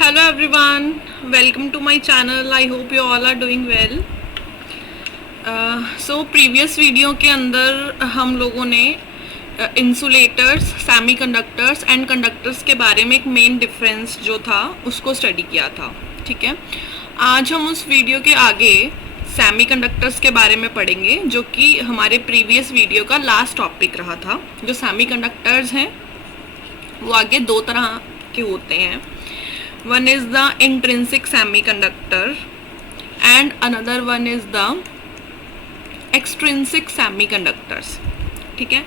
Hello everyone, welcome to my channel. I hope you all are doing well. So previous video के अंदर हम लोगों ने insulators, semiconductors and conductors के बारे में एक मेन डिफरेंस जो था उसको स्टडी किया था. ठीक है, आज हम उस वीडियो के आगे सेमीकंडक्टर्स के बारे में पढ़ेंगे जो कि हमारे प्रीवियस वीडियो का लास्ट टॉपिक रहा था. जो सेमीकंडक्टर्स हैं वो आगे दो तरह के होते हैं. One is the intrinsic semiconductor and another one is the extrinsic semiconductors. ठीक है,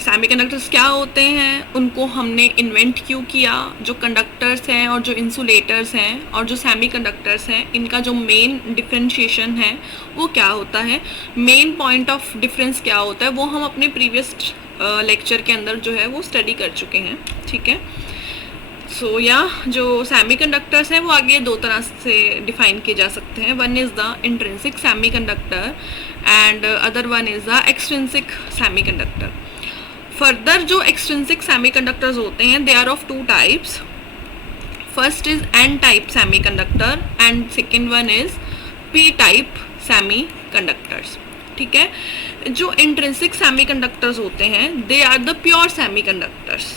सेमीकंडक्टर्स क्या होते हैं, उनको हमने इन्वेंट क्यों किया, जो कंडक्टर्स हैं और जो इंसुलेटर्स हैं और जो सेमीकंडक्टर्स हैं, इनका जो मेन डिफरेंशिएशन है वो क्या होता है, मेन पॉइंट ऑफ डिफरेंस क्या होता है, वो हम अपने प्रीवियस लेक्चर के अंदर जो है वो स्टडी कर चुके हैं. ठीक है, जो सेमीकंडक्टर्स हैं वो आगे दो तरह से डिफाइन किए जा सकते हैं. One is the intrinsic semiconductor and other one is the extrinsic semiconductor. Further जो एक्सट्रिंसिक सेमीकंडक्टर्स होते हैं they are of two types. First is N type semiconductor and second one is P type semiconductors. ठीक है, जो intrinsic semiconductors होते हैं they are the pure semiconductors.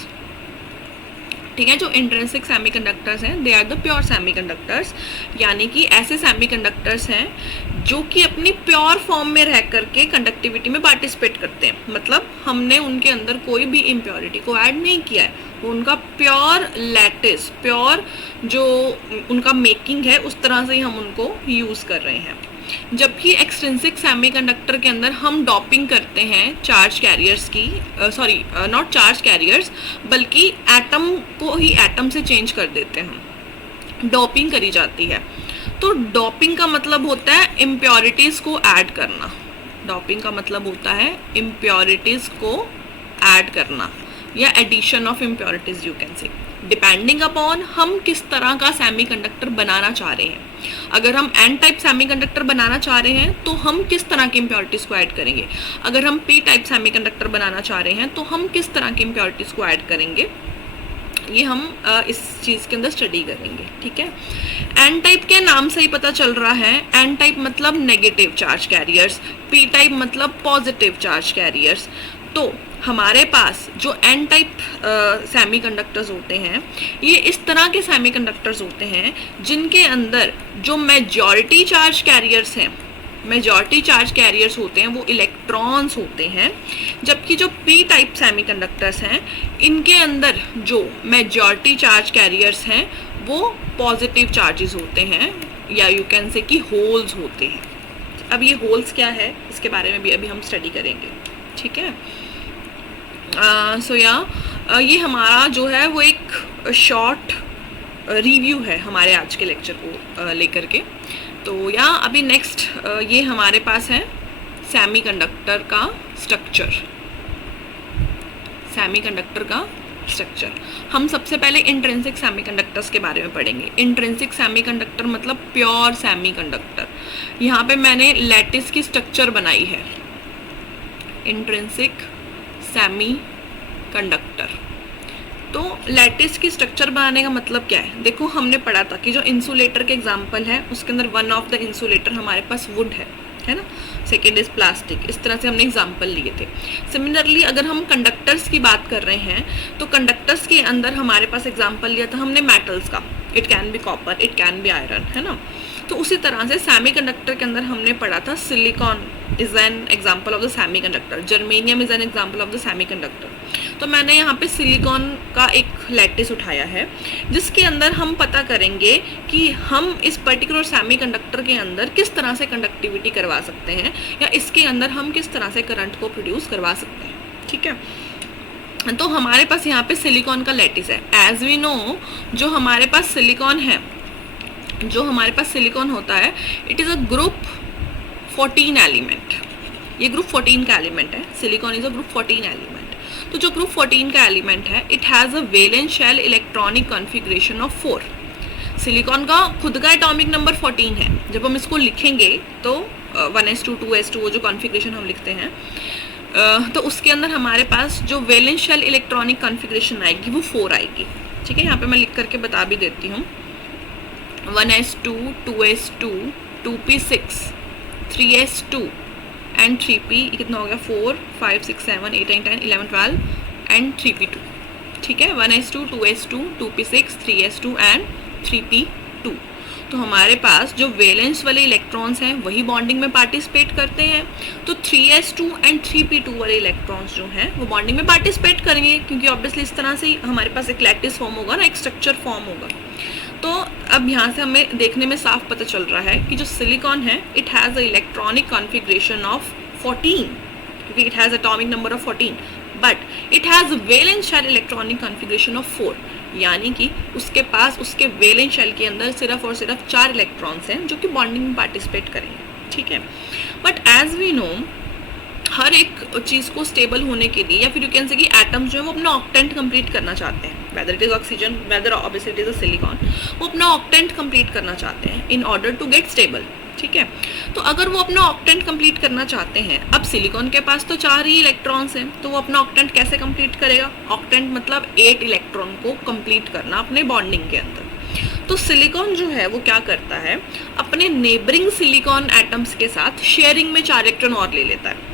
ठीक है, जो इंट्रिंसिक सेमीकंडक्टर्स हैं they are the pure semiconductors, यानी कि ऐसे सेमीकंडक्टर्स हैं जो कि अपनी प्योर फॉर्म में रह करके कंडक्टिविटी में पार्टिसिपेट करते हैं. मतलब हमने उनके अंदर कोई भी इम्प्योरिटी को ऐड नहीं किया है, वो उनका प्योर लैटिस, प्योर जो उनका मेकिंग है उस तरह से ही हम उनको यूज़ कर रहे हैं. जबकि एक्सट्रिंसिक सेमीकंडक्टर के अंदर हम डॉपिंग करते हैं चार्ज कैरियर्स की, नॉट चार्ज कैरियर्स बल्कि एटम को ही एटम से चेंज कर देते हैं, डॉपिंग करी जाती है. तो डॉपिंग का मतलब होता है इम्प्योरिटीज़ को ऐड करना. डॉपिंग का मतलब होता है इम्प्योरिटीज़ को ऐड करना या addition of impurities you can say, depending upon हम किस तरह का सेमीकंडक्टर बनाना चाह रहे हैं. अगर हम एन टाइप सेमीकंडक्टर बनाना चाह रहे हैं तो हम किस तरह की इम्प्योरिटीज़ को ऐड करेंगे. अगर हम पी टाइप सेमीकंडक्टर बनाना चाह रहे हैं तो हम किस तरह की इम्प्योरिटीज़ को ऐड करेंगे, ये हम इस चीज़ के अंदर स्टडी करेंगे. ठीक है, एन टाइप के नाम से ही पता चल रहा है, एन टाइप मतलब negative charge carriers, P type मतलब पॉजिटिव चार्ज कैरियर्स. तो हमारे पास जो एन टाइप सेमीकंडक्टर्स होते हैं ये इस तरह के सेमीकंडक्टर्स होते हैं जिनके अंदर जो मेजॉरिटी चार्ज कैरियर्स हैं, मेजॉरिटी चार्ज कैरियर्स होते हैं वो इलेक्ट्रॉन्स होते हैं. जबकि जो पी टाइप सेमीकंडक्टर्स हैं इनके अंदर जो मेजॉरिटी चार्ज कैरियर्स हैं वो पॉजिटिव चार्जेस होते हैं, या यू कैन से कि होल्स होते हैं. अब ये होल्स क्या है इसके बारे में भी अभी हम स्टडी करेंगे. ठीक है, ये हमारा जो है वो एक शॉर्ट रिव्यू है हमारे आज के लेक्चर को लेकर के. तो अभी नेक्स्ट ये हमारे पास है सेमीकंडक्टर का स्ट्रक्चर. सेमीकंडक्टर का स्ट्रक्चर हम सबसे पहले इंट्रिंसिक सेमीकंडक्टर्स के बारे में पढ़ेंगे. इंट्रिंसिक सेमीकंडक्टर मतलब प्योर सेमीकंडक्टर. यहाँ पे मैंने लैटिस की स्ट्रक्चर बनाई है, इंट्रिंसिक सेमीकंडक्टर. तो लैटिस की स्ट्रक्चर बनाने का मतलब क्या है, देखो हमने पढ़ा था कि जो इंसुलेटर के एग्जांपल है उसके अंदर वन ऑफ द इंसुलेटर हमारे पास वुड है ना, सेकेंड इज प्लास्टिक, इस तरह से हमने एग्जांपल लिए थे. सिमिलरली अगर हम कंडक्टर्स की बात कर रहे हैं तो कंडक्टर्स के अंदर हमारे पास एग्जांपल लिया था हमने मेटल्स का, it can be copper, it can be iron, है ना. तो उसी तरह से सेमीकंडक्टर के अंदर हमने पढ़ा था silicon is an example of the semiconductor, germanium is an example of the semiconductor. तो मैंने यहाँ पे सिलिकॉन का एक लैटिस उठाया है जिसके अंदर हम पता करेंगे कि हम इस पर्टिकुलर सेमीकंडक्टर के अंदर किस तरह से कंडक्टिविटी करवा सकते हैं या इसके अंदर हम किस तरह से करंट को प्रोड्यूस करवा सकते हैं. ठीक है, तो हमारे पास यहाँ पे सिलिकॉन का लैटिस है. एज वी नो जो हमारे पास सिलिकॉन है, जो हमारे पास सिलिकॉन होता है it is a group 14 element. ये ग्रुप 14 का एलिमेंट है. Silicon is a group 14 element. तो जो ग्रुप 14 का एलिमेंट है it has a valence shell electronic configuration of 4. Silicon का खुद का एटॉमिक नंबर 14 है. जब हम इसको लिखेंगे तो 1s2 2s2 वो जो कॉन्फ़िगरेशन हम लिखते हैं तो उसके अंदर हमारे पास जो वैलेंस शेल इलेक्ट्रॉनिक कॉन्फ़िगरेशन आएगी वो 4 आएगी. ठीक है, यहाँ पे मैं लिख करके बता भी देती हूँ. 1s2, 2s2, 2p6, 3s2 and 3p, कितना हो गया 4, 5, 6, 7, 8, 9, 10, 11, 12 एंड 3p2। ठीक है, 1s2, 2s2, 2p6, 3s2 and 3p2। तो हमारे पास जो वैलेंस वाले इलेक्ट्रॉन्स हैं वही बॉन्डिंग में पार्टिसिपेट करते हैं। तो 3s2 एंड 3p2 वाले इलेक्ट्रॉन्स जो हैं वो बॉन्डिंग में पार्टिसिपेट करेंगे, क्योंकि ऑब्वियसली इस तरह से हमारे पास एक लैटिस फॉर्म होगा ना, एक स्ट्रक्चर फॉर्म होगा। तो अब यहाँ से हमें देखने में साफ पता चल रहा है कि जो सिलिकॉन है it has a electronic configuration of 14, क्योंकि it has atomic number of 14, but it has valence shell electronic configuration of 4, यानी कि उसके पास उसके वैलेंस शेल के अंदर सिर्फ और सिर्फ 4 इलेक्ट्रॉन्स हैं जो कि बॉन्डिंग में पार्टिसिपेट करेंगे। ठीक है, बट एज वी नो हर एक चीज़ को स्टेबल होने के लिए, या फिर यू कैन से कि एटम्स जो है वो अपना ऑक्टेंट कंप्लीट करना चाहते हैं, whether it is oxygen, whether obviously it is a silicon, वो अपना ऑक्टेंट कंप्लीट करना चाहते हैं in order to get stable. ठीक है, तो अगर वो अपना ऑक्टेंट कंप्लीट करना चाहते हैं, अब सिलिकॉन के पास तो 4 ही इलेक्ट्रॉन्स हैं, तो वो अपना ऑक्टेंट कैसे कंप्लीट करेगा? ऑक्टेंट मतलब 8 इलेक्ट्रॉन को कंप्लीट करना अपने बॉन्डिंग के अंदर। तो सिलिकॉन जो है वो क्या करता है, अपने नेबरिंग सिलिकॉन एटम्स के साथ शेयरिंग में 4 इलेक्ट्रॉन और ले लेता है,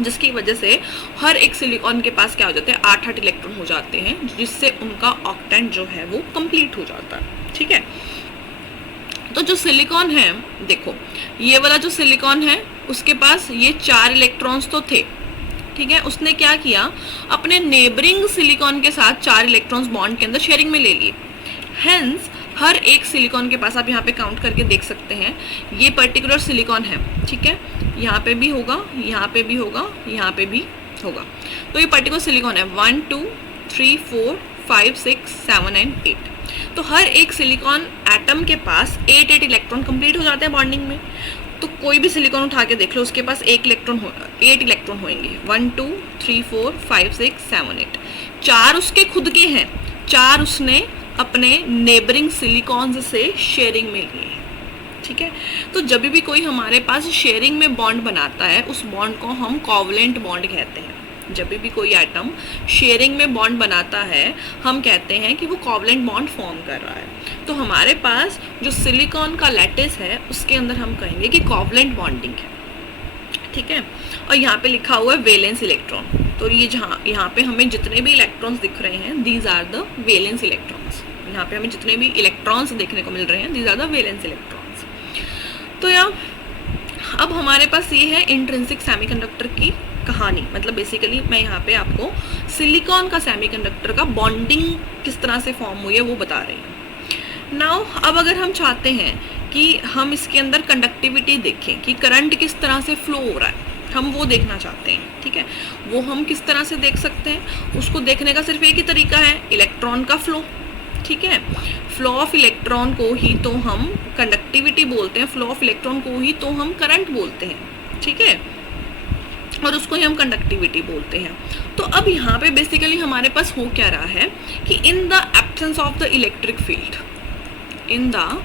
जिसकी वजह से हर एक सिलिकॉन के पास क्या हो जाते हैं, 8 इलेक्ट्रॉन हो जाते हैं, जिससे उनका ऑक्टेंट जो है वो कंप्लीट हो जाता है। ठीक है, तो जो सिलिकॉन है, देखो ये वाला जो सिलिकॉन है उसके पास ये 4 इलेक्ट्रॉन्स तो थे। ठीक है, उसने क्या किया, अपने नेबरिंग सिलिकॉन के साथ 4 इलेक्ट्रॉन्स बॉन्ड के अंदर शेयरिंग में ले लिए। हेंस हर एक सिलिकॉन के पास, आप यहाँ पे काउंट करके देख सकते हैं, ये पर्टिकुलर सिलिकॉन है। ठीक है, यहाँ पे भी होगा, यहाँ पे भी होगा, यहाँ पे भी होगा। तो ये पर्टिकुलर सिलिकॉन है 1, 2, 3, 4, 5, 6, 7 एंड 8। तो हर एक सिलिकॉन एटम के पास 8 इलेक्ट्रॉन कंप्लीट हो जाते हैं बॉन्डिंग में। तो कोई भी सिलिकॉन उठा के देख लो, उसके पास 8 इलेक्ट्रॉन होंगे, 1, 2, 3, 4, 5, 6, 7, 8। 4 उसके खुद के हैं, 4 उसने अपने नेबरिंग सिलिकॉन्स से शेयरिंग में लिए हैं। ठीक है, तो जब भी कोई हमारे पास शेयरिंग में बॉन्ड बनाता है, उस बॉन्ड को हम कोवलेंट बॉन्ड कहते हैं। जब भी कोई एटम शेयरिंग में बॉन्ड बनाता है, हम कहते हैं कि वो कोवलेंट बॉन्ड फॉर्म कर रहा है। तो हमारे पास जो सिलिकॉन का लैटिस है उसके अंदर हम कहेंगे कि कोवलेंट बॉन्डिंग है। ठीक है, और यहाँ पे लिखा हुआ है वैलेंस इलेक्ट्रॉन। तो ये यहाँ पे हमें जितने भी इलेक्ट्रॉन्स दिख रहे हैं, these are the valence electrons. यहाँ पे हमें जितने भी इलेक्ट्रॉन्स देखने को मिल रहे हैं, these are the valence electrons. तो यार अब हमारे पास ये है इंट्रिंसिक सेमीकंडक्टर की कहानी। मतलब बेसिकली मैं यहाँ पे आपको सिलिकॉन का सेमीकंडक्टर का बॉन्डिंग किस तरह से फॉर्म हुई है वो बता रही हूँ। नाउ अब अगर हम चाहते हैं कि हम इसके अंदर कंडक्टिविटी देखें कि करंट किस तरह से फ्लो हो रहा है, हम वो देखना चाहते हैं। ठीक है, वो हम किस तरह से देख सकते हैं, उसको देखने का सिर्फ एक ही तरीका है, इलेक्ट्रॉन का फ्लो। ठीक है, फ्लो ऑफ इलेक्ट्रॉन को ही तो हम कंडक्टिविटी बोलते हैं, फ्लो ऑफ इलेक्ट्रॉन को ही तो हम करंट बोलते हैं। ठीक है, और उसको ही हम कंडक्टिविटी बोलते हैं। तो अब यहाँ पे बेसिकली हमारे पास हो क्या रहा है कि in the absence of the electric field, in the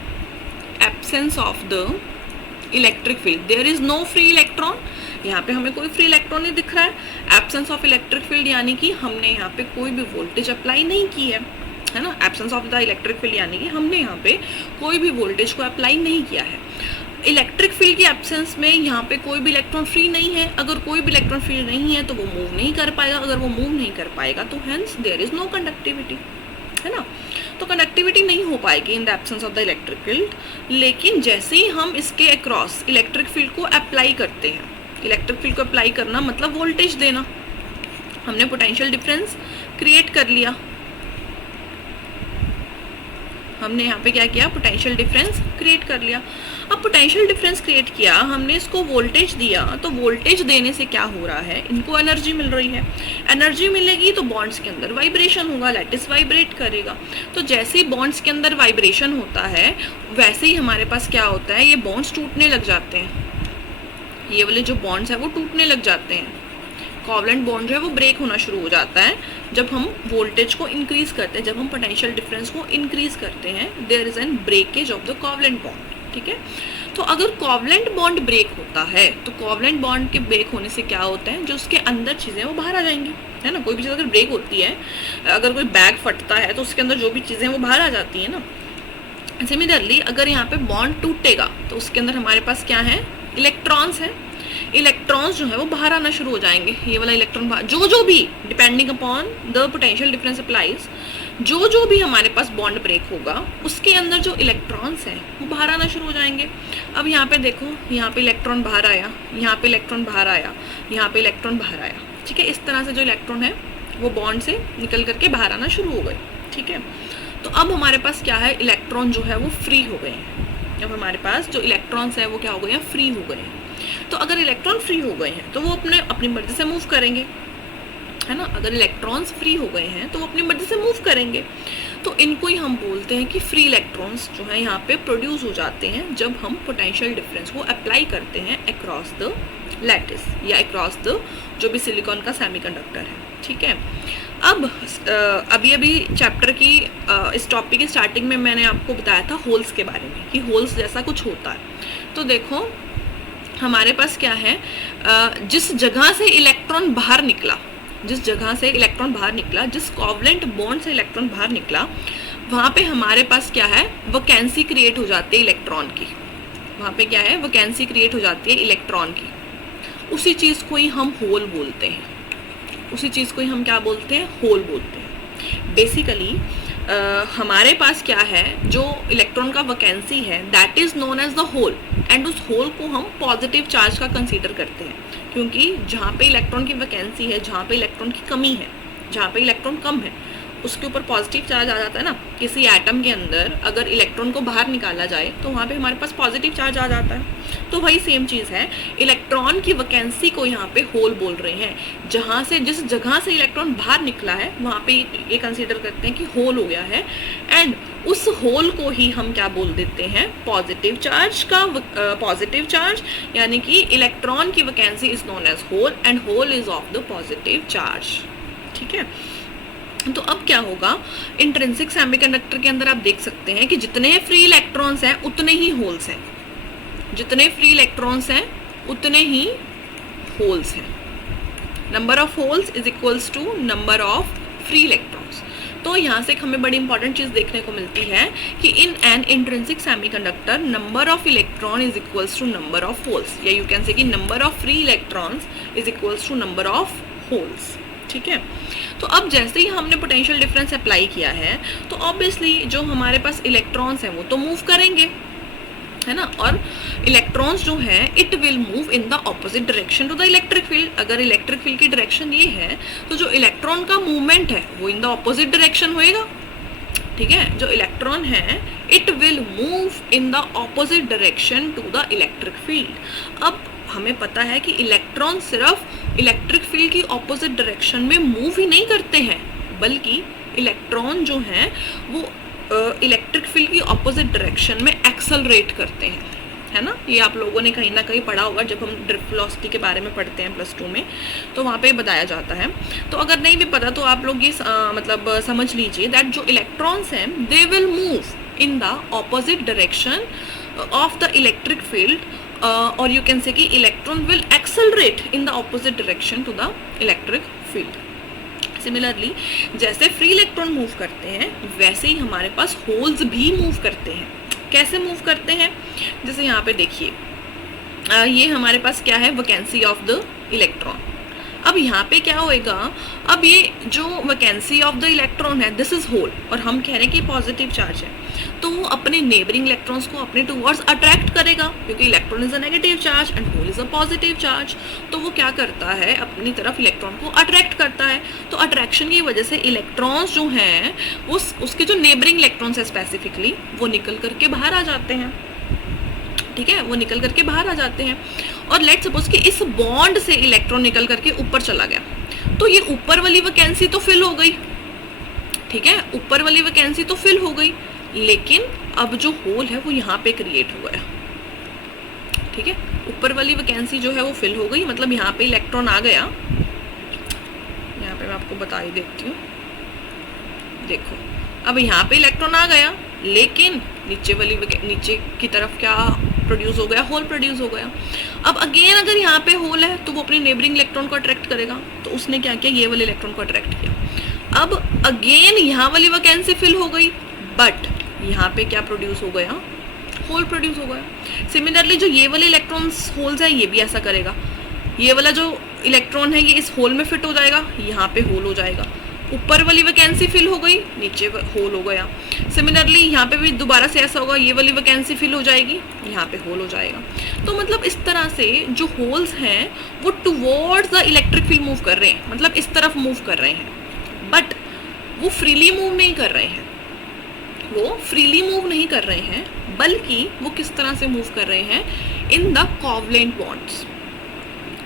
absence of the electric field there is no free electron. यहाँ पे हमें कोई फ्री इलेक्ट्रॉन नहीं दिख रहा है। एब्सेंस ऑफ इलेक्ट्रिक फील्ड यानी कि हमने यहाँ पे कोई भी वोल्टेज अप्लाई नहीं की है ना। Absence of the electric field यानी कि हमने यहाँ पे कोई भी वोल्टेज को अप्लाई नहीं किया है। इलेक्ट्रिक फील्ड की एब्सेंस में यहाँ पे कोई भी इलेक्ट्रॉन फ्री नहीं है। अगर कोई भी इलेक्ट्रॉन फ्री नहीं है तो वो मूव नहीं कर पाएगा। अगर वो मूव नहीं कर पाएगा तो hence there is no conductivity, है ना। तो कंडक्टिविटी नहीं हो पाएगी in the absence of the electric field. लेकिन जैसे ही हम इसके अक्रॉस इलेक्ट्रिक फील्ड को अप्लाई करते हैं, इलेक्ट्रिक फील्ड को अप्लाई करना मतलब वोल्टेज देना, हमने पोटेंशियल डिफरेंस क्रिएट कर लिया। हमने यहाँ पे क्या किया, पोटेंशियल डिफरेंस क्रिएट कर लिया। अब पोटेंशियल डिफरेंस क्रिएट किया, हमने इसको वोल्टेज दिया, तो वोल्टेज देने से क्या हो रहा है, इनको एनर्जी मिल रही है। एनर्जी मिलेगी तो बॉन्ड्स के अंदर वाइब्रेशन होगा, लैटिस वाइब्रेट करेगा। तो जैसे ही बॉन्ड्स के अंदर वाइब्रेशन होता है वैसे ही हमारे पास क्या होता है, ये बॉन्ड्स टूटने लग जाते हैं। ये वाले जो बॉन्ड्स है वो टूटने लग जाते हैं। कोवलेंट बॉन्ड जो है वो ब्रेक होना शुरू हो जाता है जब हम वोल्टेज को इंक्रीज करते हैं, जब हम पोटेंशियल डिफरेंस को इंक्रीज करते हैं। There is an breakage of the covalent bond. ठीक है, तो अगर कोवलेंट बॉन्ड ब्रेक होता है तो कोवलेंट बॉन्ड के ब्रेक होने से क्या होता है, जो उसके अंदर चीज़ें वो बाहर आ जाएंगी, है ना। कोई भी चीज़ अगर ब्रेक होती है, अगर कोई बैग फटता है तो उसके अंदर जो भी चीज़ें वो बाहर आ जाती है ना। सिमिलरली अगर यहाँ पे बॉन्ड टूटेगा तो उसके अंदर हमारे पास क्या है, इलेक्ट्रॉन्स है। इलेक्ट्रॉन्स जो है वो बाहर आना शुरू हो जाएंगे, ये वाला इलेक्ट्रॉन बाहर, जो भी depending upon the potential difference applies, जो भी हमारे पास बॉन्ड ब्रेक होगा उसके अंदर जो इलेक्ट्रॉन्स हैं वो बाहर आना शुरू हो जाएंगे। अब यहाँ पे देखो, यहाँ पे इलेक्ट्रॉन बाहर आया, यहाँ पे इलेक्ट्रॉन बाहर आया, यहाँ पे इलेक्ट्रॉन बाहर आया, ठीक है। इस तरह से जो इलेक्ट्रॉन है वो बॉन्ड से निकल करके बाहर आना शुरू हो गए, ठीक है। तो अब हमारे पास क्या है, इलेक्ट्रॉन जो है वो फ्री हो गए हैं। अब हमारे पास जो इलेक्ट्रॉन्स हैं वो क्या हो गए हैं, फ्री हो गए हैं। तो अगर इलेक्ट्रॉन फ्री हो गए हैं तो वो अपनी मर्जी से मूव करेंगे, है ना। अगर इलेक्ट्रॉन्स फ्री हो गए हैं तो वो अपनी मर्जी से मूव करेंगे। तो इनको ही हम बोलते हैं कि फ्री इलेक्ट्रॉन्स जो है यहाँ पे प्रोड्यूस हो जाते हैं जब हम पोटेंशियल डिफरेंस को अप्लाई करते हैं अक्रॉस द लैटिस या अक्रॉस द जो भी सिलिकॉन का सेमीकंडक्टर है, ठीक है। अब अभी चैप्टर की इस टॉपिक की स्टार्टिंग में मैंने आपको बताया था होल्स के बारे में कि होल्स जैसा कुछ होता है। तो देखो हमारे पास क्या है, जिस जगह से इलेक्ट्रॉन बाहर निकला, जिस कोवलेंट बॉन्ड से इलेक्ट्रॉन बाहर निकला, वहाँ पे हमारे पास क्या है, वैकेंसी क्रिएट हो जाती है इलेक्ट्रॉन की। वहाँ पे क्या है, वैकेंसी क्रिएट हो जाती है इलेक्ट्रॉन की। उसी चीज़ को ही हम होल बोलते हैं, उसी चीज़ को ही हम क्या बोलते हैं, होल बोलते हैं। बेसिकली हमारे पास क्या है, जो इलेक्ट्रॉन का वैकेंसी है that is known as the hole, and उस होल को हम पॉजिटिव चार्ज का कंसीडर करते हैं, क्योंकि जहाँ पे इलेक्ट्रॉन की वैकेंसी है, जहाँ पे इलेक्ट्रॉन की कमी है, जहाँ पे इलेक्ट्रॉन कम है, उसके ऊपर पॉजिटिव चार्ज आ जाता है ना। किसी एटम के अंदर अगर इलेक्ट्रॉन को बाहर निकाला जाए तो वहाँ पे हमारे पास पॉजिटिव चार्ज आ जाता है। तो वही सेम चीज़ है, इलेक्ट्रॉन की वैकेंसी को यहाँ पे होल बोल रहे हैं। जहाँ से, जिस जगह से इलेक्ट्रॉन बाहर निकला है वहाँ पे ये कंसीडर करते हैं कि होल हो गया है, एंड उस होल को ही हम क्या बोल देते हैं, पॉजिटिव चार्ज का पॉजिटिव चार्ज, यानी कि इलेक्ट्रॉन की vacancy is known as hole and hole is of the positive charge, ठीक है। तो अब क्या होगा, इंट्रिंसिक सेमीकंडक्टर के अंदर आप देख सकते हैं कि जितने फ्री इलेक्ट्रॉन्स हैं उतने ही होल्स हैं, जितने फ्री इलेक्ट्रॉन्स हैं उतने ही होल्स हैं। Number of holes is equals to number of free electrons. तो यहाँ से हमें बड़ी इंपॉर्टेंट चीज़ देखने को मिलती है कि in an intrinsic semiconductor number of electron is equals to number of holes, या यू कैन से कि number of free electrons is equals to number of holes, ठीक है। तो अब जैसे ही हमने पोटेंशियल डिफरेंस अप्लाई किया है तो ऑब्वियसली जो हमारे पास इलेक्ट्रॉन्स हैं वो तो मूव करेंगे, है ना। और इलेक्ट्रॉन्स जो हैं it will move in the opposite direction to the electric field. अगर इलेक्ट्रिक फील्ड की डायरेक्शन ये है तो जो इलेक्ट्रॉन का मूवमेंट है वो इन द ऑपोजिट डायरेक्शन होएगा, ठीक है। जो इलेक्ट्रॉन है it will move in the opposite direction to the electric field. अब हमें पता है कि इलेक्ट्रॉन सिर्फ इलेक्ट्रिक फील्ड की ऑपोजिट डायरेक्शन में मूव ही नहीं करते हैं, बल्कि इलेक्ट्रॉन जो हैं वो इलेक्ट्रिक फील्ड की ऑपोजिट डायरेक्शन में एक्सेलरेट करते हैं, है ना। ये आप लोगों ने कहीं ना कहीं पढ़ा होगा जब हम ड्रिफ्ट वेलोसिटी के बारे में पढ़ते हैं +2 में, तो वहाँ पे बताया जाता है। तो अगर नहीं भी पता तो आप लोग ये मतलब समझ लीजिए दैट जो इलेक्ट्रॉन्स हैं they will move in the opposite direction of the electric field, और यू कैन से कि electron will accelerate in the opposite direction to the electric field. Similarly जैसे फ्री इलेक्ट्रॉन मूव करते हैं वैसे ही हमारे पास holes भी move करते हैं। कैसे मूव करते हैं, जैसे यहाँ पे देखिए ये हमारे पास क्या है, वैकेंसी ऑफ द इलेक्ट्रॉन। अब यहाँ पे क्या होएगा, अब ये जो वैकेंसी ऑफ द इलेक्ट्रॉन है दिस इज होल, और हम कह रहे हैं कि पॉजिटिव चार्ज है, तो वो अपने नेबरिंग इलेक्ट्रॉन्स को अपने टूवर्ड्स अट्रैक्ट करेगा, क्योंकि electron is a negative charge and hole is a positive charge. तो वो क्या करता है, अपनी तरफ इलेक्ट्रॉन को अट्रैक्ट करता है। तो अट्रैक्शन की वजह से इलेक्ट्रॉन्स जो हैं उसके जो नेबरिंग इलेक्ट्रॉन्स है स्पेसिफिकली वो निकल करके बाहर आ जाते हैं, ठीक है, वो निकल करके बाहर आ जाते हैं। और लेट्स सपोज कि इस बॉन्ड से इलेक्ट्रॉन निकल करके ऊपर चला गया, तो ये ऊपर वाली वैकेंसी तो फिल हो गई, ठीक है, ऊपर वाली वैकेंसी तो फिल हो गई, लेकिन अब जो होल है वो यहाँ पे क्रिएट हो गया, ठीक है। ऊपर वाली वैकेंसी जो है वो फिल हो गई, मतलब यहाँ पे इलेक्ट्रॉन आ गया। यहाँ पे मैं आपको बता ही देती हूँ, देखो अब यहाँ पे इलेक्ट्रॉन आ गया, लेकिन नीचे की तरफ क्या प्रोड्यूस हो गया, होल प्रोड्यूस हो गया। अब अगेन अगर यहाँ पे होल है तो वो अपने नेबरिंग इलेक्ट्रॉन को अट्रैक्ट करेगा, तो उसने क्या किया, ये वाले इलेक्ट्रॉन को अट्रैक्ट किया। अब अगेन यहाँ वाली वैकेंसी फिल हो गई, बट यहाँ पे क्या प्रोड्यूस हो गया, होल प्रोड्यूस हो गया। सिमिलरली जो ये वाले इलेक्ट्रॉन्स होल्स है, ये भी ऐसा करेगा। ये वाला जो इलेक्ट्रॉन है ये इस होल में फिट हो जाएगा, यहाँ पे होल हो जाएगा। ऊपर वाली वैकेंसी फिल हो गई, नीचे होल हो गया। सिमिलरली यहाँ पे भी दोबारा से ऐसा होगा, ये वाली वैकेंसी फिल हो जाएगी, यहाँ पे होल हो जाएगा। तो मतलब इस तरह से जो होल्स हैं वो towards the electric field move कर रहे हैं, मतलब इस तरफ मूव कर रहे हैं, बट वो फ्रीली मूव नहीं कर रहे हैं। वो फ्रीली मूव नहीं कर रहे हैं, बल्कि वो किस तरह से मूव कर रहे हैं, इन द कोवलेंट बॉन्ड्स।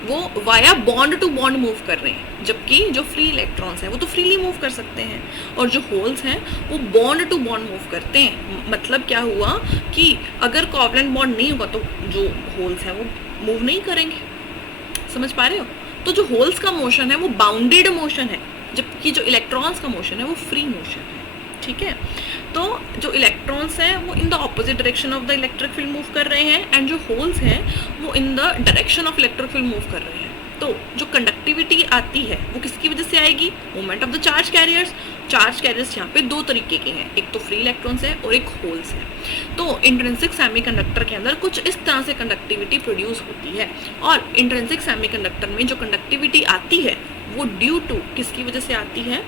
वो via bond to bond move कर रहे हैं, जबकि जो फ्री इलेक्ट्रॉन्स हैं वो तो फ्रीली मूव कर सकते हैं, और जो होल्स हैं वो बॉन्ड टू बॉन्ड मूव करते हैं। मतलब क्या हुआ कि अगर कोवलेंट बॉन्ड नहीं होगा तो जो होल्स हैं वो मूव नहीं करेंगे। समझ पा रहे हो? तो जो होल्स का मोशन है वो बाउंडेड मोशन है, जबकि जो इलेक्ट्रॉन्स का मोशन है वो फ्री मोशन है। ठीक है, तो जो इलेक्ट्रॉन्स हैं वो in the opposite direction of the electric field move कर रहे हैं, एंड जो होल्स हैं वो in the direction of electric field move कर रहे हैं। तो जो कंडक्टिविटी आती है वो किसकी वजह से आएगी, movement of the charge carriers. Charge carriers यहाँ पे दो तरीके के हैं, एक तो फ्री इलेक्ट्रॉन्स है और एक होल्स है। तो इंट्रिंसिक सेमीकंडक्टर के अंदर कुछ इस तरह से कंडक्टिविटी प्रोड्यूस होती है, और इंट्रिंसिक सेमीकंडक्टर में जो कंडक्टिविटी आती है वो ड्यू टू किसकी वजह से आती है,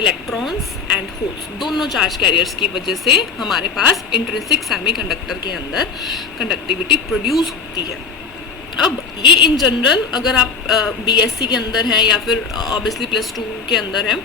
इलेक्ट्रॉन्स एंड होल्स, दोनों चार्ज कैरियर्स की वजह से हमारे पास इंट्रिंसिक सेमीकंडक्टर के अंदर कंडक्टिविटी प्रोड्यूस होती है। अब ये इन जनरल अगर आप बीएससी के अंदर हैं या फिर ऑब्वियसली +2 के अंदर हैं,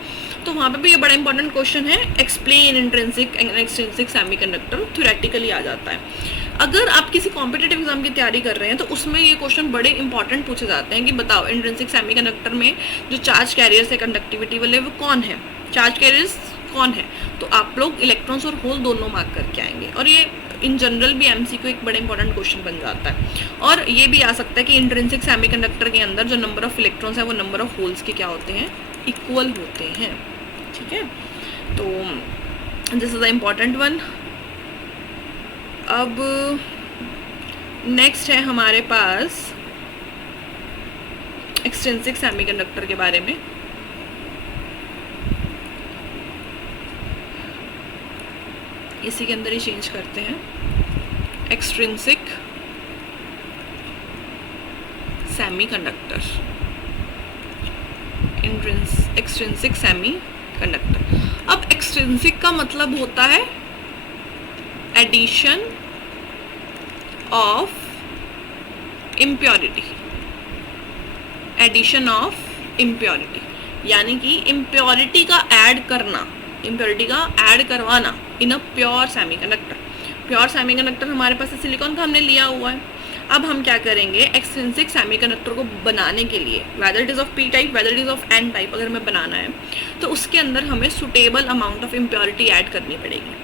तो वहाँ पे भी ये बड़ा इंपॉर्टेंट क्वेश्चन है, explain intrinsic and extrinsic semiconductor, theoretically आ जाता है। अगर आप किसी कॉम्पिटिटिव एग्जाम की तैयारी कर रहे हैं तो उसमें ये क्वेश्चन बड़े इंपॉर्टेंट पूछे जाते हैं कि बताओ इंट्रिंसिक सेमीकंडक्टर में जो चार्ज कैरियर्स है कंडक्टिविटी वाले वो कौन है, चार्ज कैरियर्स कौन है। तो आप लोग इलेक्ट्रॉन्स और होल दोनों मार्क करके आएंगे, और ये इन जनरल भी एमसीक्यू एक बड़ा इंपॉर्टेंट क्वेश्चन बन जाता है। और ये भी आ सकता है कि इंट्रिंसिक सेमीकंडक्टर के अंदर जो नंबर ऑफ इलेक्ट्रॉन्स है वो नंबर ऑफ होल्स के क्या होते हैं, इक्वल होते हैं। ठीक है, तो this is the important one. अब नेक्स्ट है हमारे पास एक्सट्रिंसिक सेमीकंडक्टर के बारे में। इसी के अंदर ही चेंज करते हैं, एक्सट्रिंसिक सेमीकंडक्टर, एक्सट्रिंसिक सेमीकंडक्टर। अब एक्सट्रिंसिक का मतलब होता है addition of impurity, addition of impurity, यानी कि इम्प्योरिटी का ऐड करना, इम्प्योरिटी का ऐड करवाना in a pure semiconductor. Pure semiconductor हमारे पास सिलिकॉन का हमने लिया हुआ है। अब हम क्या करेंगे, एक्सट्रिंसिक सेमीकंडक्टर को बनाने के लिए, whether it is of P type whether it is of N type, अगर हमें बनाना है तो उसके अंदर हमें suitable amount of impurity add करनी पड़ेगी।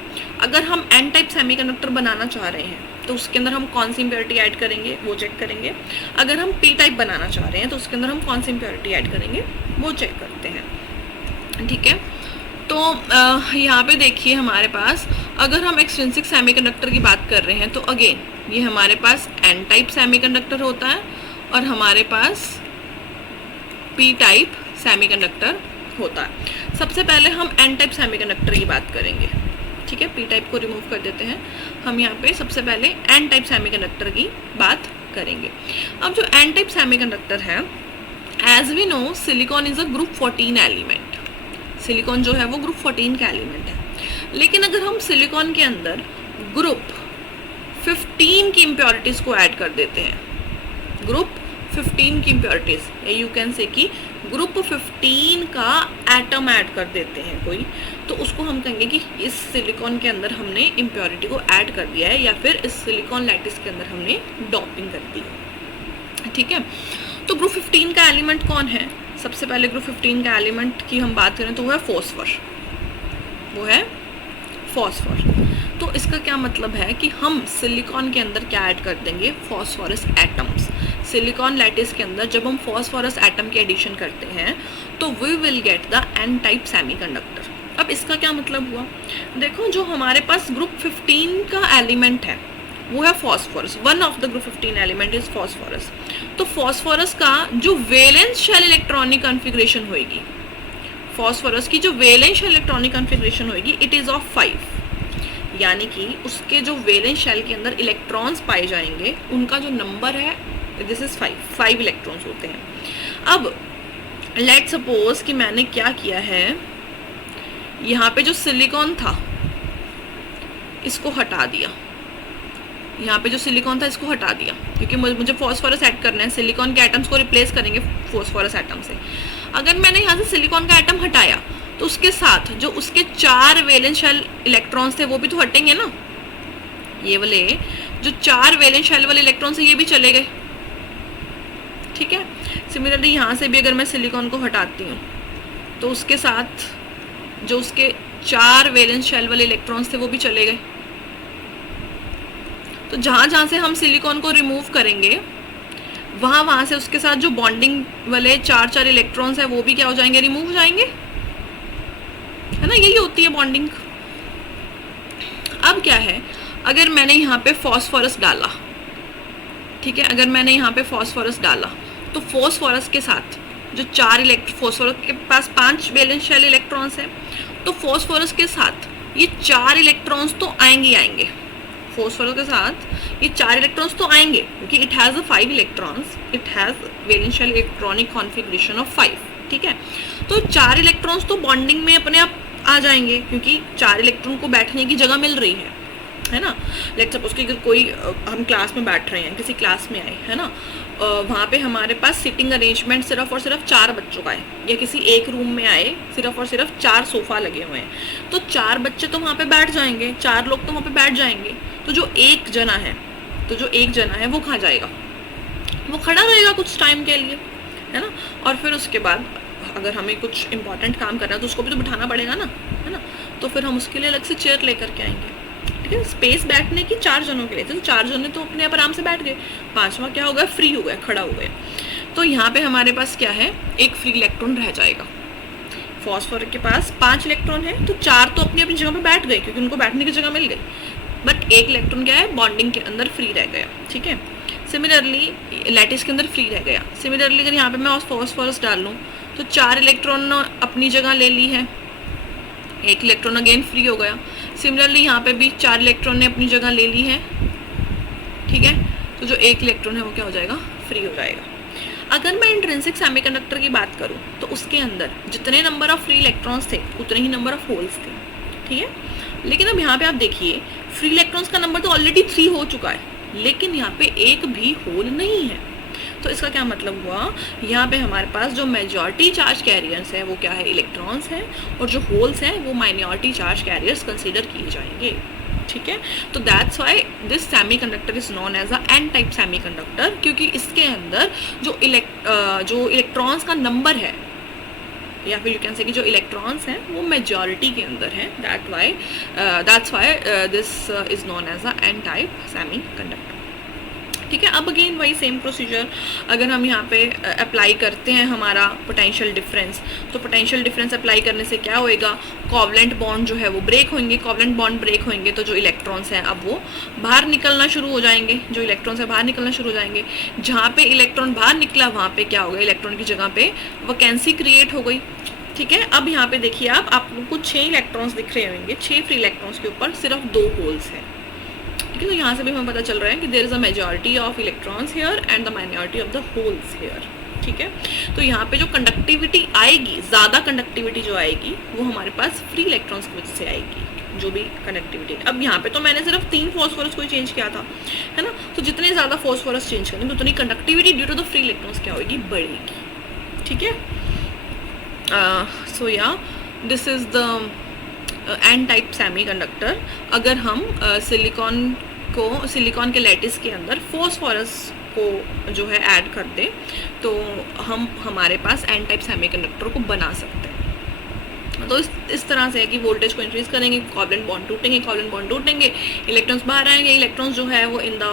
अगर हम एन टाइप सेमीकंडक्टर बनाना चाह रहे हैं तो उसके अंदर हम कौन सी इम्प्योरिटी ऐड करेंगे वो चेक करेंगे। अगर हम पी टाइप बनाना चाह रहे हैं तो उसके अंदर हम कौन सी इम्प्योरिटी ऐड करेंगे वो चेक करते हैं। ठीक है, तो यहाँ पे देखिए हमारे पास अगर हम एक्सट्रिंसिक सेमीकंडक्टर की बात कर रहे हैं तो अगेन ये हमारे पास एन टाइप सेमीकंडक्टर होता है और हमारे पास पी टाइप सेमीकंडक्टर होता है। सबसे पहले हम एन टाइप सेमीकंडक्टर की बात करेंगे। ठीक है, पी टाइप को रिमूव कर देते हैं, हम यहाँ पे सबसे पहले एन टाइप सेमीकंडक्टर की बात करेंगे। अब जो एन टाइप सेमीकंडक्टर है, as we know silicon is a group 14 element. Silicon जो है वो ग्रुप 14 का एलिमेंट है, लेकिन अगर हम सिलिकॉन के अंदर ग्रुप 15 की इम्प्योरिटीज को ऐड कर देते हैं, ग्रुप 15 की इम्प्योरिटीज, यू कैन से कि ग्रुप 15 का एटम ऐड कर देते हैं कोई, तो उसको हम कहेंगे कि इस सिलिकॉन के अंदर हमने इम्प्योरिटी को ऐड कर दिया है, या फिर इस सिलिकॉन लैटिस के अंदर हमने डॉपिंग कर दी है। ठीक है, तो ग्रुप 15 का एलिमेंट कौन है? सबसे पहले ग्रुप 15 का एलिमेंट की हम बात करें तो वो है फॉस्फर, वो है फॉस्फर। तो इसका क्या मतलब है कि हम सिलिकॉन के अंदर क्या ऐड कर देंगे, फॉस्फोरस एटम्स। सिलिकॉन लैटिस के अंदर जब हम फॉस्फोरस एटम की एडिशन करते हैं तो we will get the N type semiconductor. अब इसका क्या मतलब हुआ, देखो जो हमारे पास ग्रुप 15 का एलिमेंट है वो है phosphorus, one of the group 15 element is phosphorus. तो फॉस्फोरस का जो वैलेंस शेल इलेक्ट्रॉनिक कॉन्फ़िगरेशन होगी, फॉस्फोरस की जो वैलेंस शेल इलेक्ट्रॉनिक कॉन्फ़िगरेशन होगी, इट इज़ ऑफ 5, यानी कि उसके जो वैलेंस शेल के अंदर इलेक्ट्रॉन्स पाए जाएंगे उनका जो नंबर है दिस इज 5 इलेक्ट्रॉन्स होते हैं। अब लेट सपोज कि मैंने क्या किया है, यहाँ पे जो सिलिकॉन था इसको हटा दिया, यहाँ पे जो सिलिकॉन था इसको हटा दिया, क्योंकि मुझे फॉस्फोरस ऐड करना है, सिलिकॉन के एटम्स को रिप्लेस करेंगे फॉस्फोरस एटम से। अगर मैंने यहाँ से सिलिकॉन का एटम हटाया तो उसके साथ जो उसके 4 वैलेंस शेल इलेक्ट्रॉन्स थे वो भी तो हटेंगे ना। ये वाले जो 4 वैलेंस शेल वाले इलेक्ट्रॉन्स है ये भी चले गए, ठीक है। सिमिलरली यहाँ से भी अगर मैं सिलिकॉन को हटाती हूँ तो उसके साथ जो उसके 4 वैलेंस शेल वाले इलेक्ट्रॉन्स थे वो भी चले गए। तो जहाँ जहाँ से हम सिलिकॉन को रिमूव करेंगे वहाँ से उसके साथ जो बॉन्डिंग वाले 4 इलेक्ट्रॉन्स है वो भी क्या हो जाएंगे, रिमूव हो जाएंगे, है ना। यही होती है बॉन्डिंग। अब क्या है, अगर मैंने यहाँ पे फॉस्फोरस डाला, ठीक है, अगर मैंने यहाँ पे फॉस्फोरस डाला तो फॉस्फोरस के साथ जो 4 फॉस्फोरस के पास 5 वैलेंस शेल इलेक्ट्रॉन्स है, तो फॉस्फोरस के साथ ये 4 इलेक्ट्रॉन्स तो आएंगे। फॉस्फोरस के साथ ये 4 इलेक्ट्रॉन्स तो आएंगे क्योंकि it has 5 electrons, it has valence shell electronic configuration of 5, ठीक है। तो 4 इलेक्ट्रॉन्स तो बॉन्डिंग में अपने आप आ जाएंगे क्योंकि 4 इलेक्ट्रॉन को बैठने की जगह मिल रही है ना। लेट्स सपोज कि अगर कोई हम क्लास में बैठ रहे हैं, किसी क्लास में आए, है ना, वहाँ पे हमारे पास सिटिंग अरेंजमेंट सिर्फ और सिर्फ 4 बच्चों का है, या किसी एक रूम में आए सिर्फ और सिर्फ 4 सोफ़ा लगे हुए हैं, तो 4 बच्चे तो वहाँ पे बैठ जाएंगे, 4 लोग तो वहाँ पे बैठ जाएंगे। तो जो एक जना है वो कहाँ जाएगा, वो खड़ा रहेगा कुछ टाइम के लिए, है ना। और फिर उसके बाद अगर हमें कुछ इंपॉर्टेंट काम करना है तो उसको भी तो बिठाना पड़ेगा ना, है ना। तो फिर हम उसके लिए अलग से चेयर लेकर के आएंगे, ठीक है। स्पेस बैठने की 4 जनों के लिए, तो 4 जने तो अपने आप आराम से बैठ गए, 5वां क्या हो गया, फ्री हो गया, खड़ा हो गया। तो यहाँ पे हमारे पास क्या है, एक फ्री इलेक्ट्रॉन रह जाएगा। फॉस्फोरस के पास 5 इलेक्ट्रॉन है तो 4 तो अपनी अपनी जगह पे बैठ गए क्योंकि उनको बैठने की जगह मिल गई, बट एक इलेक्ट्रॉन क्या है, बॉन्डिंग के अंदर फ्री रह गया, ठीक है। सिमिलरली लैटिस के अंदर फ्री रह गया। सिमिलरली अगर यहाँ पे मैं फॉस्फोरस डाल लूँ तो 4 इलेक्ट्रॉन अपनी जगह ले ली है, एक इलेक्ट्रॉन अगेन फ्री हो गया। सिमिलरली यहाँ पे भी 4 इलेक्ट्रॉन ने अपनी जगह ले ली है, ठीक है। तो जो एक इलेक्ट्रॉन है वो क्या हो जाएगा, फ्री हो जाएगा। अगर मैं इंट्रिंसिक सेमीकंडक्टर की बात करूँ तो उसके अंदर जितने नंबर ऑफ फ्री इलेक्ट्रॉन्स थे उतने ही नंबर ऑफ होल्स थे, ठीक है। लेकिन अब यहाँ पे आप देखिए फ्री इलेक्ट्रॉन्स का नंबर तो ऑलरेडी 3 हो चुका है, लेकिन यहाँ पे एक भी होल नहीं है। तो इसका क्या मतलब हुआ, यहाँ पे हमारे पास जो मेजॉरिटी चार्ज कैरियर्स है वो क्या है, इलेक्ट्रॉन्स हैं, और जो होल्स हैं वो माइनॉरिटी चार्ज कैरियर्स कंसीडर किए जाएंगे, ठीक है। तो that's why this semiconductor is known as a N type semiconductor, क्योंकि इसके अंदर जो इलेक्ट्रॉन्स का नंबर है, या फिर यू कैन से कि जो इलेक्ट्रॉन्स हैं वो मेजॉरिटी के अंदर हैं, that's why this is known as a N type semiconductor, ठीक है। अब अगेन वही सेम प्रोसीजर अगर हम यहाँ पे अप्लाई करते हैं हमारा पोटेंशियल डिफरेंस, तो पोटेंशियल डिफरेंस अप्लाई करने से क्या होएगा, कोवलेंट बॉन्ड जो है वो ब्रेक होंगे। कोवलेंट बॉन्ड ब्रेक होंगे तो जो इलेक्ट्रॉन्स हैं अब वो बाहर निकलना शुरू हो जाएंगे, जो इलेक्ट्रॉन्स है बाहर निकलना शुरू हो जाएंगे। जहाँ पे इलेक्ट्रॉन बाहर निकला वहाँ पे क्या होगा, इलेक्ट्रॉन की जगह पे वैकेंसी क्रिएट हो गई, ठीक है। अब यहाँ पे देखिए आप लोग को 6 इलेक्ट्रॉन्स दिख रहे होंगे, 6 फ्री इलेक्ट्रॉन्स के ऊपर सिर्फ 2 होल्स हैं, ठीक है। तो यहाँ से भी हमें पता चल रहा है कि there is a majority of electrons here and the minority of the holes here, ठीक है। तो यहाँ पे जो कंडक्टिविटी आएगी, ज़्यादा कंडक्टिविटी जो आएगी वो हमारे पास फ्री इलेक्ट्रॉन्स की वजह से आएगी, जो भी कनेक्टिविटी। अब यहाँ पे तो मैंने सिर्फ 3 फॉस्फोरस को ही चेंज किया था, है ना। तो जितने ज़्यादा फॉस्फोरस चेंज करेंगे तो उतनी conductivity due to the free electrons क्या होगी, बढ़ेगी, ठीक है। So yeah this is the N type semiconductor. अगर हम सिलिकॉन के लैटिस के अंदर फॉस्फोरस को जो है ऐड कर दें तो हम हमारे पास एन टाइप सेमीकंडक्टर को बना सकते हैं। तो इस तरह से है कि वोल्टेज को इंक्रीज करेंगे, कोवलेंट बॉन्ड टूटेंगे, इलेक्ट्रॉन्स बाहर आएंगे, इलेक्ट्रॉन्स जो है वो in the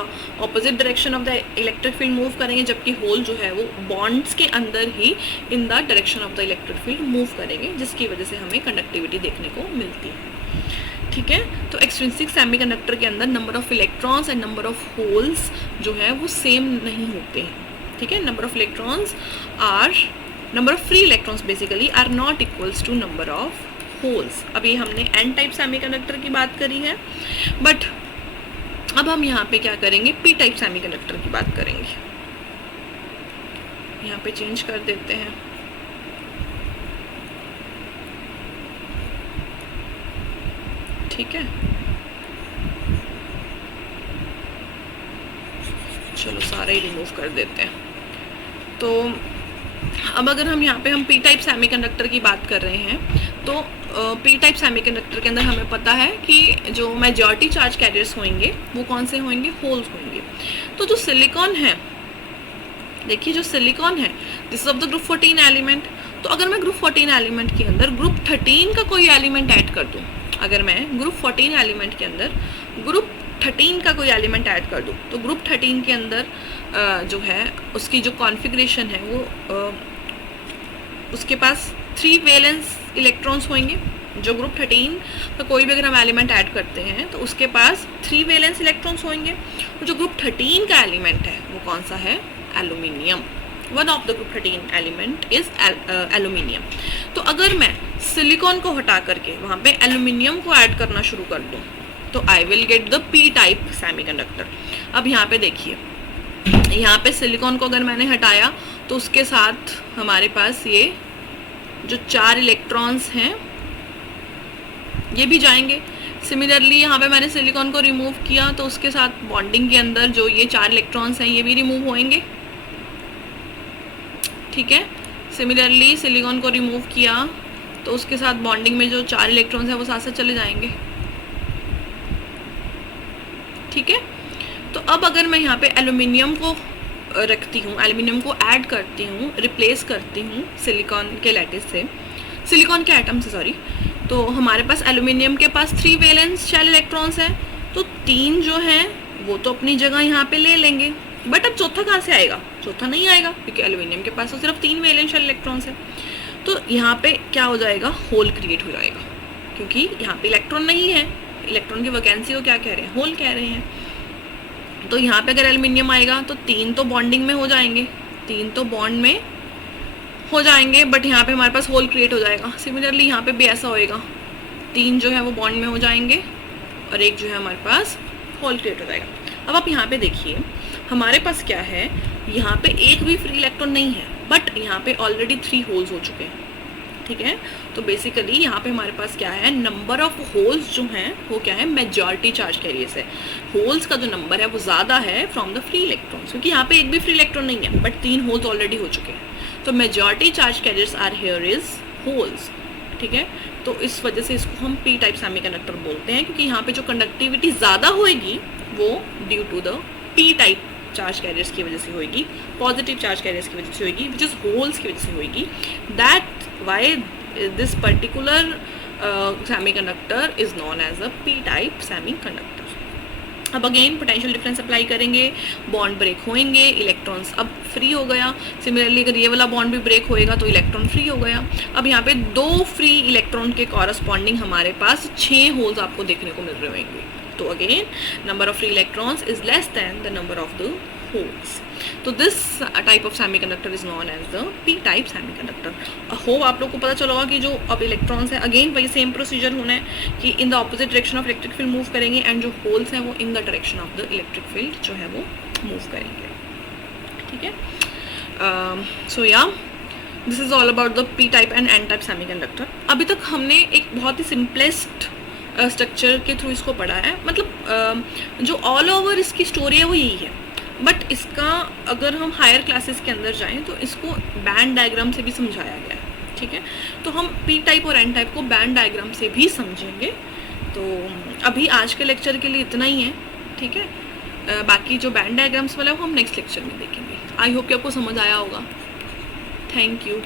opposite direction of the electric field move करेंगे, जबकि होल जो है वो बॉन्ड्स के अंदर ही in the direction of the electric field move करेंगे, जिसकी वजह से हमें कंडक्टिविटी देखने को मिलती है, ठीक है। तो एक्सट्रिंसिक सेमीकंडक्टर के अंदर number of electrons and number of holes जो है वो सेम नहीं होते हैं, ठीक है। Number of free electrons basically are not equals to number of holes. अभी हमने एन टाइप सेमीकंडक्टर की बात करी है, बट अब हम यहाँ पे क्या करेंगे, पी टाइप सेमीकंडक्टर की बात करेंगे। यहाँ पे चेंज कर देते हैं। ठीक है, चलो सारा ही रिमूव कर देते हैं। तो अब अगर हम यहाँ पे हम पी टाइप सेमीकंडक्टर की बात कर रहे हैं, तो पी टाइप सेमीकंडक्टर के अंदर हमें पता है कि जो मेजॉरिटी चार्ज कैरियर्स होंगे वो कौन से होंगे, होल्स होंगे। तो जो सिलिकॉन है, देखिए जो सिलिकॉन है, this is of the group 14 element. तो अगर मैं ग्रुप 14 एलिमेंट के अंदर ग्रुप 13 का कोई एलिमेंट ऐड कर दूँ, अगर मैं ग्रुप 14 एलिमेंट के अंदर ग्रुप 13 का कोई एलिमेंट ऐड कर दूँ, तो ग्रुप 13 के अंदर जो है उसकी जो कॉन्फ़िगरेशन है वो उसके पास 3 वैलेंस इलेक्ट्रॉन्स होंगे। जो ग्रुप 13 का कोई भी अगर हम एलिमेंट ऐड करते हैं तो उसके पास 3 वैलेंस इलेक्ट्रॉन्स होंगे। और जो ग्रुप 13 का एलिमेंट है वो कौन सा है, aluminium. One of the group 13 element is aluminium. तो अगर मैं सिलिकॉन को हटा करके वहाँ पे एल्यूमिनियम को ऐड करना शुरू कर दूँ तो I will get the P type semiconductor. अब यहाँ पे देखिए, यहाँ पे सिलिकॉन को अगर मैंने हटाया तो उसके साथ हमारे पास ये जो 4 इलेक्ट्रॉन्स हैं ये भी जाएंगे। सिमिलरली यहाँ पे मैंने सिलिकॉन को रिमूव किया तो उसके साथ बॉन्डिंग के अंदर जो ये 4 इलेक्ट्रॉन्स हैं ये भी रिमूव होंगे। ठीक है, सिमिलरली सिलिकॉन को रिमूव किया तो उसके साथ बॉन्डिंग में जो 4 इलेक्ट्रॉन्स हैं वो साथ साथ चले जाएंगे। ठीक है, तो अब अगर मैं यहाँ पे एल्यूमिनियम को रखती हूँ, एल्यूमिनियम को ऐड करती हूँ, रिप्लेस करती हूँ सिलिकॉन के लैटिस से, सिलिकॉन के एटम से सॉरी, तो हमारे पास एल्यूमिनियम के पास 3 वैलेंस शेल इलेक्ट्रॉन्स हैं। तो 3 जो हैं वो तो अपनी जगह यहाँ पे ले लेंगे, बट अब चौथा कहाँ से आएगा, चौथा नहीं आएगा क्योंकि एल्यूमिनियम के पास तो सिर्फ 3 वैलेंस शेल इलेक्ट्रॉन्स हैं। तो यहाँ पे क्या हो जाएगा, होल क्रिएट हो जाएगा, क्योंकि यहाँ पे इलेक्ट्रॉन नहीं है। इलेक्ट्रॉन की वैकेंसी को क्या कह रहे हैं, होल कह रहे हैं। तो यहाँ पे अगर एल्यूमिनियम आएगा तो 3 तो बॉन्डिंग में हो जाएंगे, 3 तो बॉन्ड में हो जाएंगे, बट यहाँ पे हमारे पास होल क्रिएट हो जाएगा। सिमिलरली यहाँ पे भी ऐसा होएगा, 3 जो है वो बॉन्ड में हो जाएंगे और 1 जो है हमारे पास होल क्रिएट हो जाएगा। अब आप यहाँ पे देखिए, हमारे पास क्या है, यहाँ पे एक भी फ्री इलेक्ट्रॉन नहीं है, बट यहाँ पे ऑलरेडी 3 होल्स हो चुके हैं। ठीक है, तो बेसिकली यहाँ पे हमारे पास क्या है, नंबर ऑफ होल्स जो हैं वो क्या है, मेजॉरिटी चार्ज कैरियर्स है। होल्स का जो नंबर है वो ज़्यादा है फ्रॉम द फ्री इलेक्ट्रॉन्स, क्योंकि यहाँ पे एक भी फ्री इलेक्ट्रॉन नहीं है, बट 3 होल्स ऑलरेडी हो चुके हैं। तो majority charge carriers are here is holes. ठीक है, तो इस वजह से इसको हम पी टाइप सेमीकंडक्टर बोलते हैं, क्योंकि यहाँ पे जो कंडक्टिविटी ज़्यादा होएगी वो due to the P type charge carriers की वजह से होएगी, पॉजिटिव चार्ज कैरियर्स की वजह से होएगी, विच इज़ होल्स की वजह से होएगी। That why this particular semiconductor is known as a P type semiconductor. अब अगेन पोटेंशियल डिफरेंस अप्लाई करेंगे, बॉन्ड ब्रेक होएंगे, इलेक्ट्रॉन्स अब फ्री हो गया। सिमिलरली अगर ये वाला बॉन्ड भी ब्रेक होएगा तो इलेक्ट्रॉन फ्री हो गया। अब यहाँ पे 2 फ्री इलेक्ट्रॉन के कॉरस्पॉन्डिंग हमारे पास 6 होल्स आपको देखने को मिल रहे होंगे। तो again number of free electrons is less than the number of the holes. तो this type of semiconductor is known as the P type semiconductor. Hope आप लोग को पता चला होगा कि जो अब इलेक्ट्रॉन्स है, अगेन वही सेम प्रोसीजर होना है कि in the opposite direction of electric field move करेंगे, एंड जो होल्स हैं वो in the direction of the electric field जो है वो मूव करेंगे। ठीक है, so yeah this is all about the P type and N type semiconductor. अभी तक हमने एक बहुत ही सिंपलेस्ट स्ट्रक्चर के थ्रू इसको पढ़ा है, मतलब जो ऑल ओवर इसकी स्टोरी है वो यही है, बट इसका अगर हम हायर क्लासेस के अंदर जाएं तो इसको बैंड डायग्राम से भी समझाया गया है। ठीक है, तो हम पी टाइप और एन टाइप को बैंड डायग्राम से भी समझेंगे। तो अभी आज के लेक्चर के लिए इतना ही है। ठीक है, बाकी जो बैंड डायग्राम्स वाला है वो हम नेक्स्ट लेक्चर में देखेंगे। आई होप कि आपको समझ आया होगा। Thank you.